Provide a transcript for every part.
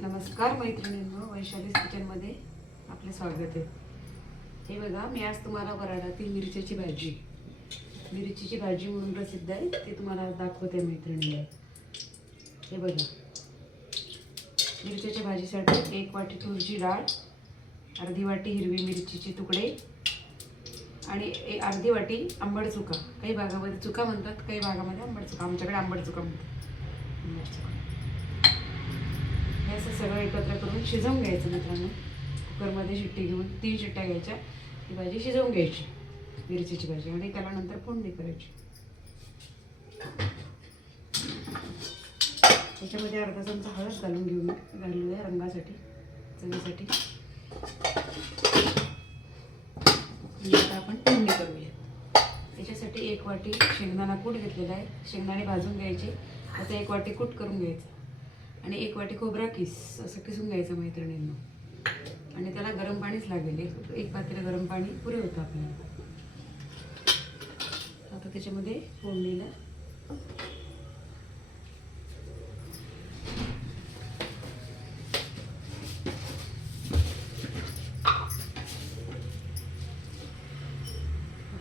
नमस्कार मैत्रिणींनो, वैशालीज किचनमध्ये आपले स्वागत आहे. हे बघा, मी आज तुम्हाला वराडातील मिरचीची भाजी म्हणून प्रसिद्ध आहे ते तुम्हाला आज दाखवते मैत्रिणींनो. हे बघा, मिरचीच्या भाजीसाठी 1 वाटी तुरीची डाळ, अर्धी वाटी हिरवी मिरचीचे तुकडे आणि अर्धी वाटी आंबट चुका. काही भागामध्ये चुका म्हणतात, काही भागामध्ये आंबट चुका. आमच्याकडे आंबट चुका म्हणतात. हे असं सगळं एकत्र करून शिजवून घ्यायचं मित्रांनो. कुकरमध्ये शिट्टी घेऊन 3 शिट्ट्या घ्यायच्या. ही भाजी शिजवून घ्यायची, मिरचीची भाजी, आणि त्याला नंतर फोडणी करायची. त्याच्यामध्ये अर्धा चमचा हळद घालूया रंगासाठी, चवीसाठी. आता आपण फोडणी करूया. त्याच्यासाठी 1 वाटी शेंगदाणा कूट घेतलेला आहे. शेंगदाणे भाजून घ्यायचे. आता 1 वाटी कूट करून घ्यायचं आणि 1 वाटी खोबरा असं किसून घ्यायचं मैत्रिणींनो. आणि त्याला गरम पाणीच लागेल. 1 पातेलं गरम पाणी पुरे होतं आपल्याला. आता त्याच्यामध्ये फोडणीला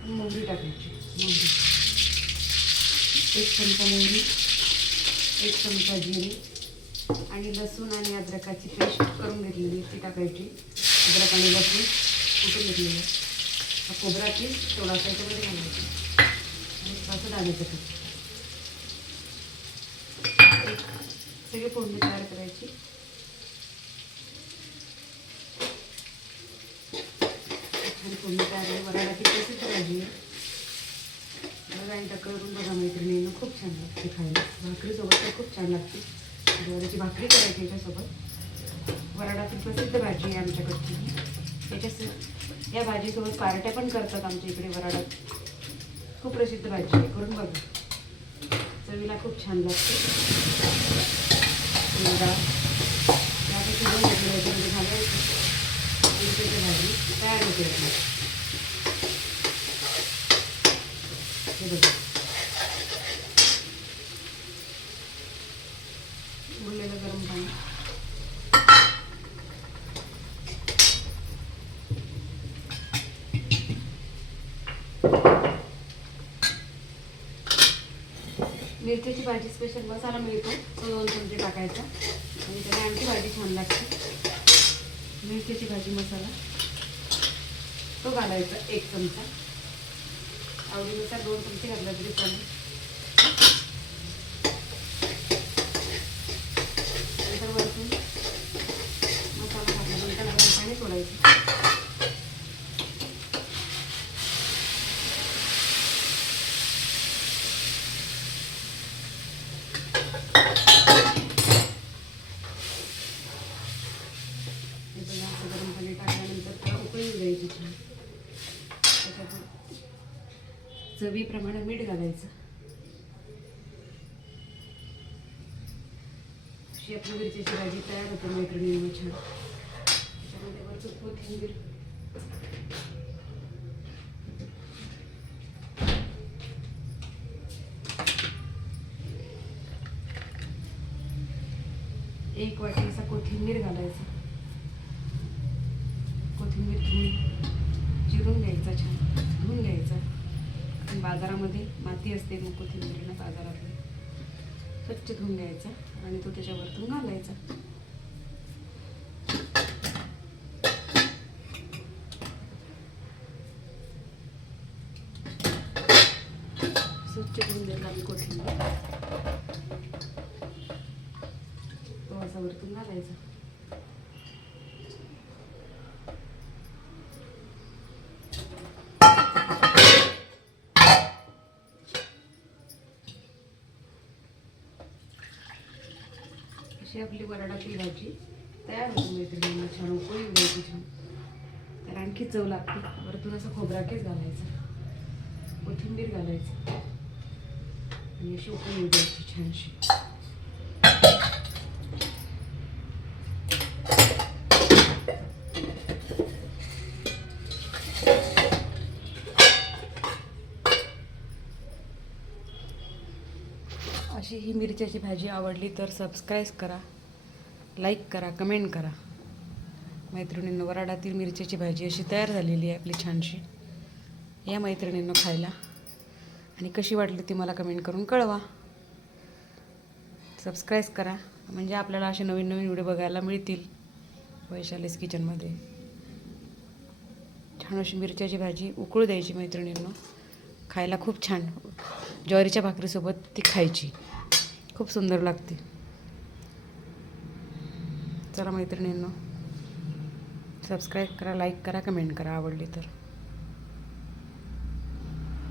मोहरी टाकायची. 1 चमचा मोहरी, 1 चमचा जिरे आणि लसूण आणि अद्रकाची पेस्ट करून घेतलेली ती टाकायची. अद्रक आणि लसूण कुटून घेतलेलं. हा खोबरा पीस थोडासा याच्यामध्ये घालायचा आणि थोडासा दाण्याचं पीठ. सगळी फोडणी तयार करायची. फोडणी तयार आहे. वराडाची प्रसिद्ध भाजी आहे. बघा, एकदा करून बघा मैत्रिणींना, खूप छान लागते खायला. भाकरीसोबत तर खूप छान लागते. ज्वारीची भाकरी करायची याच्यासोबत. वराडाची प्रसिद्ध भाजी आहे आमच्याकडची. या भाजीसोबत पार्ट्या पण करतात आमच्या इकडे वराडात. खूप प्रसिद्ध भाजी आहे, करून बघा. चवीला खूप छान लागते. शिजवून घेतलं याच्यामध्ये घालायची. मिरचीची भाजी तयार होते. हे बघा, उरलेलं गरम पाणी. मिरचीची भाजी स्पेशल मसाला मिळतो, तो 2 चमचे टाकायचा आणि त्याने आणखी भाजी छान लागते. मिरचीची भाजी मसाला तो घालायचा 1 चमचा. आवडीनुसार 2 चमचे घातला तरी चालेल. नंतर वरतून मसाला घातल्यानंतर गरम पाणी सोडायचं. असं गरम पाणी टाकल्यानंतर त्याला उकळी द्यायची छान. त्याच्यात चवीप्रमाणे मीठ घालायचं. अशी आपली मिरचीची भाजी तयार होते मैत्रिणींना छान. त्याच्यामध्ये वरचं कोथिंबीर, एक वाटी असा कोथिंबीर घालायचा. कोथिंबीर चिरून घ्यायचा, छान धुवून घ्यायचा. बाजारामध्ये माती असते मग कोथिंबीरीला, बाजारातली स्वच्छ धुवून घ्यायचा आणि तो त्याच्यावरतून घालायचा. स्वच्छ धुवून द्यायला आम्ही कोथिंबीर, तो असा वरतून घालायचा. अशी आपली वराडाची भाजी तयार होते मैत्रिणींना. छान उकळी द्यायची छान, तर आणखी चव लागते. वरतून असं खोबराकीस घालायचं, कोथिंबीर घालायचं आणि अशी उकळी द्यायची छानशी. अशी ही मिरच्याची भाजी आवडली तर सबस्क्राईब करा, लाईक करा, कमेंट करा. मैत्रिणींनो, वराडातील मिरच्याची भाजी अशी तयार झालेली आहे आपली छानशी. या मैत्रिणींनो खायला, आणि कशी वाटली ती मला कमेंट करून कळवा. सबस्क्राईब करा म्हणजे आपल्याला असे नवीन नवीन व्हिडिओ बघायला मिळतील वैशालीज किचनमध्ये. छान अशी मिरच्याची भाजी उकळू द्यायची मैत्रिणींनो. खायला खूप छान, ज्वारीच्या भाकरीसोबत ती खायची, खूप सुंदर लागते. चला मैत्रिणींनो, सबस्क्राईब करा, लाईक करा, कमेंट करा आवडली तर.